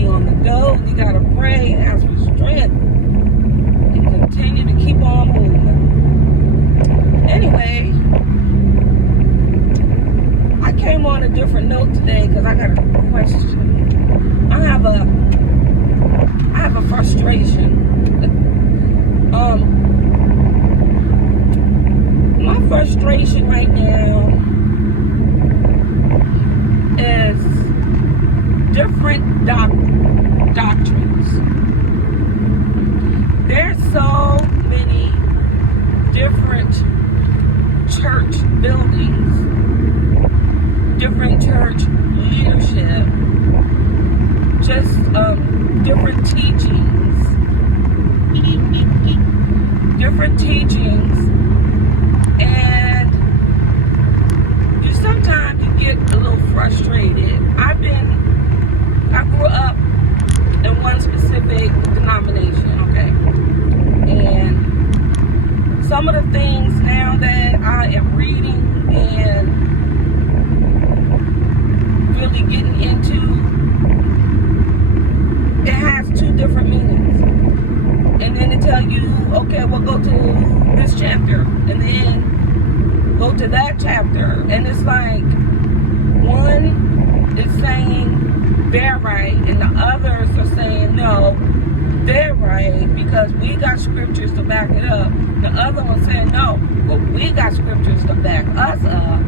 be on the go. You got to pray and ask for strength and continue to keep on moving. Anyway, I came on a different note today because I got a question. I have a frustration. My frustration right now is different doctrines. There's so many different church buildings, different church leadership, just different teachings, and sometimes you get a little frustrated. I grew up in one specific denomination, okay, and some of the things now that I am reading and really getting into, it has two different meanings. And then they tell you, okay, well, go to this chapter, and then go to that chapter. And it's like, one is saying they're right, and the others are saying, no, they're right, because we got scriptures to back it up. The other one's saying, no, well, we got scriptures to back us up.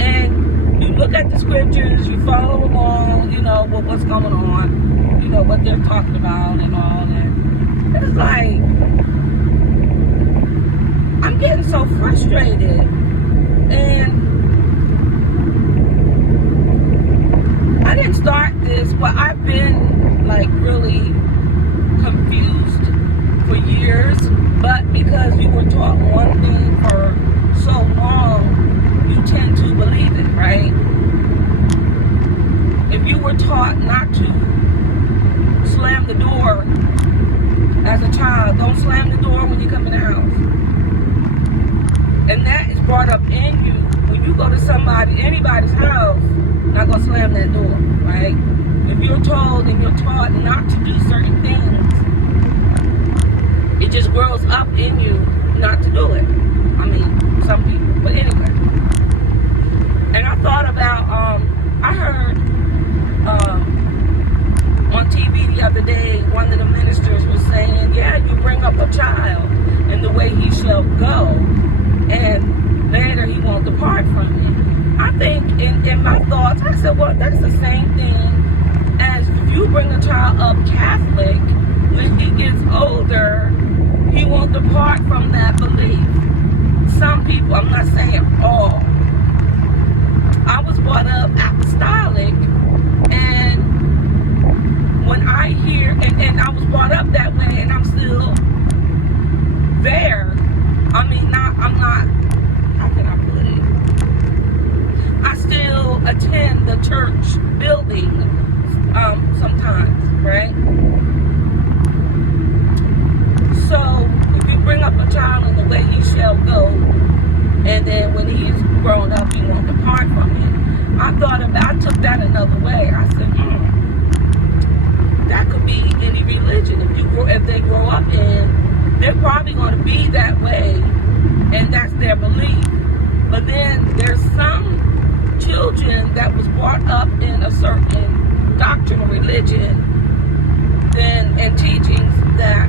And you look at the scriptures, you follow along, with what's going on, what they're talking about and all that. It's like, I'm getting so frustrated. And I didn't start this, but I've been like really confused for years. But because you were taught one thing for so long, you tend to believe it, right? If you were taught not to slam the door as a child, don't slam the door when you come in the house. And that is brought up in you. When you go to anybody's house, not gonna slam that door, right? If you're told and you're taught not to do certain things, it just grows up in you not to do it. I mean, some people, but anyway. And I thought about, I heard on TV the other day, one of the ministers was saying, yeah, you bring up a child in the way he shall go, and later he won't depart from it. I think in my thoughts, I said, well, that's the same thing as if you bring a child up Catholic, when he gets older, he won't depart from that belief. Some people, I'm not saying all. I was brought up apostolic, and when I hear, and I was brought up that way, and I'm still there. I mean, I'm not, how can I put it? I still attend the church building sometimes, right? So, if you bring up a child in the way he shall go, and then when he's grown up, he won't depart from it. I took that another way. I said, that could be any religion. If they grow up in, they're probably going to be that way, and that's their belief. But then there's some children that was brought up in a certain doctrine or religion and teachings that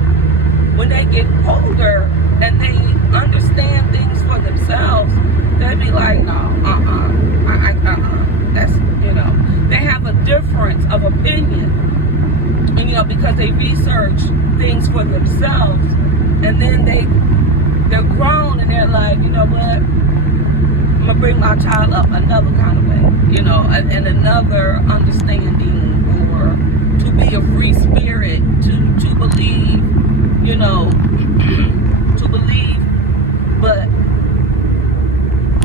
when they get older and they understand things for themselves, they'd be like, no, that's, they have a difference of opinion, and, because they research things for themselves, and then they're grown and they're like, you know what, I'm going to bring my child up another kind of way, and another understanding, or to be a free spirit, to believe, to believe, but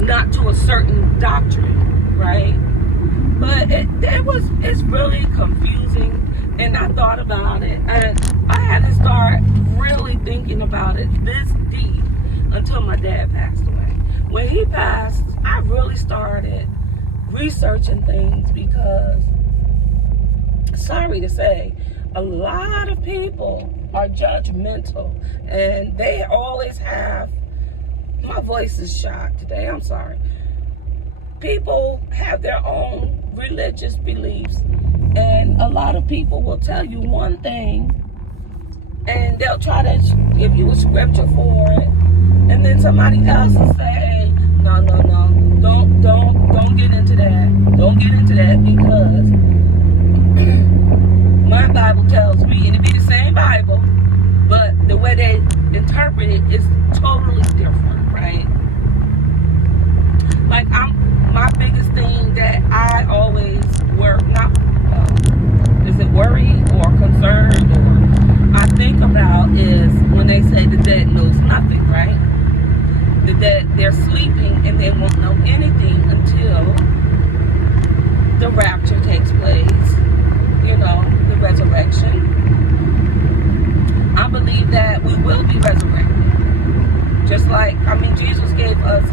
not to a certain doctrine, right? But it's really confusing, and I thought about it, and I had to start really thinking about it this deep until my dad passed away. When he passed, I really started researching things, because sorry to say, a lot of people are judgmental, and they always have, my voice is shot today, I'm sorry. People have their own religious beliefs, and a lot of people will tell you one thing, and they'll try to give you a scripture for it, and then somebody else will say, no, don't get into that. Don't get into that, because my Bible tells me, and it be the same Bible, but the way they interpret it is totally different, right? Like, my biggest thing that I always worry or concerned or I think about is when they say the dead knows nothing, right? The dead, they're sleeping and they won't know anything until the rapture takes place, the resurrection. I believe that we will be resurrected. Just like, Jesus gave us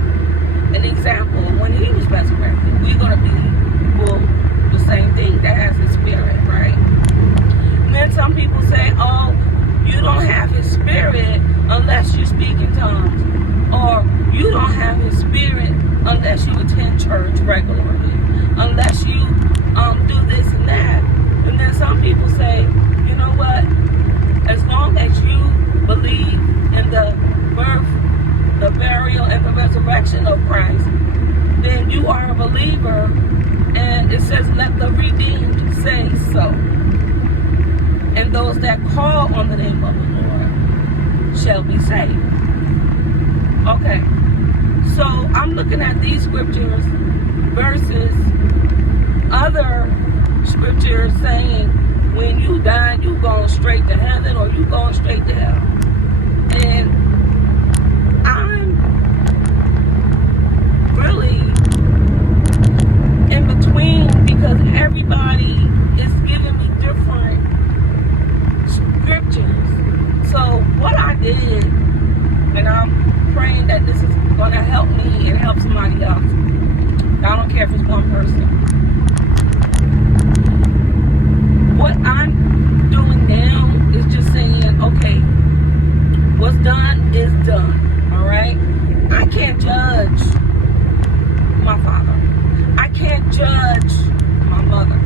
an example when he was resurrected. We're going to be the same thing, that has his spirit, right? And then some people say, oh, you don't have his spirit unless you speak in tongues. Or you don't have his spirit unless you attend church regularly. Unless you do this and that. And then some people say, you know what? As long as you believe in the birth, the burial, and the resurrection of Christ, then you are a believer. And it says, let the redeemed say so. And those that call on the name of the Lord shall be saved. Okay, so I'm looking at these scriptures versus other scriptures saying when you die, you going straight to heaven or you going straight to hell. And I'm really in between, because everybody is giving me different scriptures. So what I did, and I'm praying that this is going to help me and help somebody else. I don't care if it's one person. What I'm doing now is just saying, okay, what's done is done, all right? I can't judge my father. I can't judge my mother.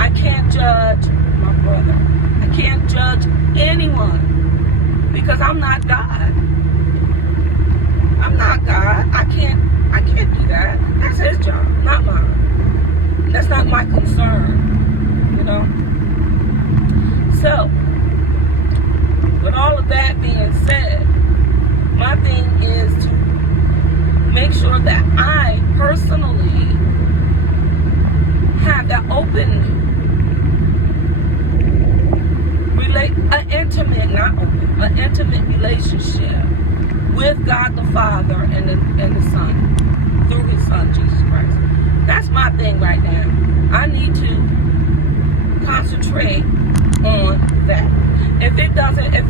I can't judge my brother. I can't judge anyone, because I'm not God. I'm not God. I can't do that. That's his job, not mine. That's not my concern, So, with all of that being said, my thing is to make sure that I personally have that open, an intimate relationship with God the Father and the Son, through his Son, Jesus Christ. That's my thing right now. I need to concentrate on that. If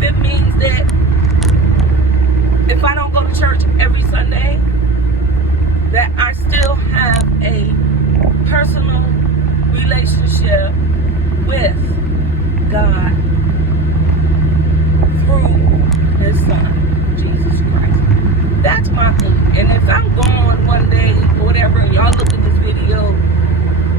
it means that if I don't go to church every Sunday, that I still have a personal relationship with God through his Son, Jesus Christ. That's my thing. And if I'm gone one day or whatever, and y'all look at this video,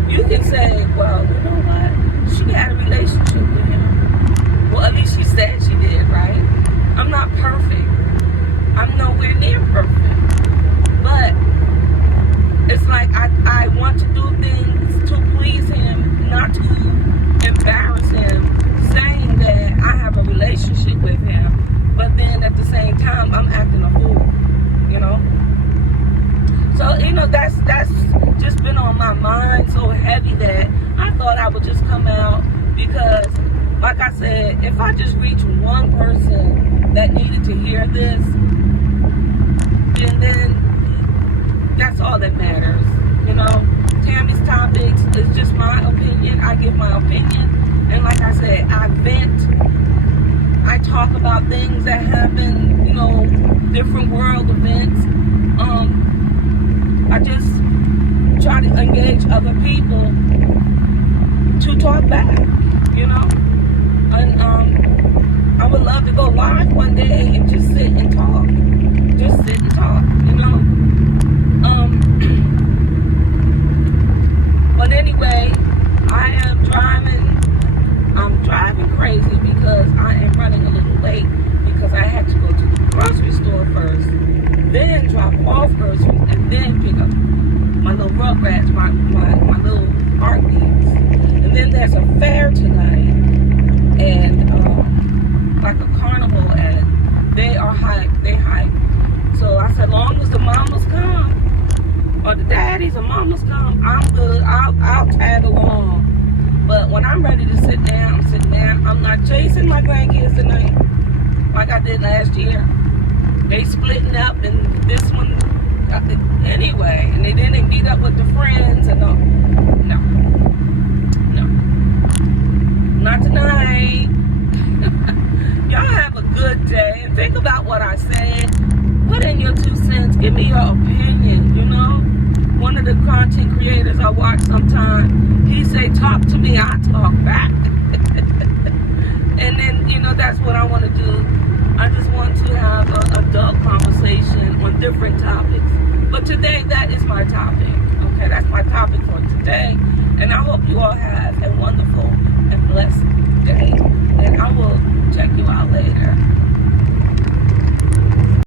you can say, well, you know what? She had a relationship with him. Well, at least she said she did, right? I'm not perfect. I'm nowhere near perfect. But it's like I want to do things to please him, not to embarrass him, saying that I have a relationship with him, but then at the same time, I'm acting a fool, So, that's just been on my mind so heavy that I thought I would just come out, because, like I said, if I just reach one person that needed to hear this, then that's all that matters. Tammy's Topics is just my opinion. I give my opinion. And like I said, I vent. I talk about things that happen, different world events. I just try to engage other people to talk back. you know? And I would love to go live one day and just sit and talk. Just sit and talk, you know? But anyway, I'm driving crazy because I am running a little late because I had to go to the grocery store first, then drop off groceries, and then pick up my little rugrats, my little heartbeats. And then there's a fair tonight, and like a carnival, and they hike. So I said, long as the mamas come, or the daddies or mamas come, I'm good. I'll tag along. But when I'm ready to sit down, I'm sitting down. I'm not chasing my grandkids tonight like I did last year. They splitting up, and this one, anyway, and then they meet up with the friends and all. No, not tonight. Y'all have a good day, and think about what I said. Put in your 2 cents. Give me your opinion, you know. One of the content creators I watch sometimes, he say, talk to me, I talk back. And then, you know, that's what I want to do. I just want to have an adult conversation on different topics. But today, that is my topic. Okay, that's my topic for today. And I hope you all have a wonderful and blessed day. And I will check you out later.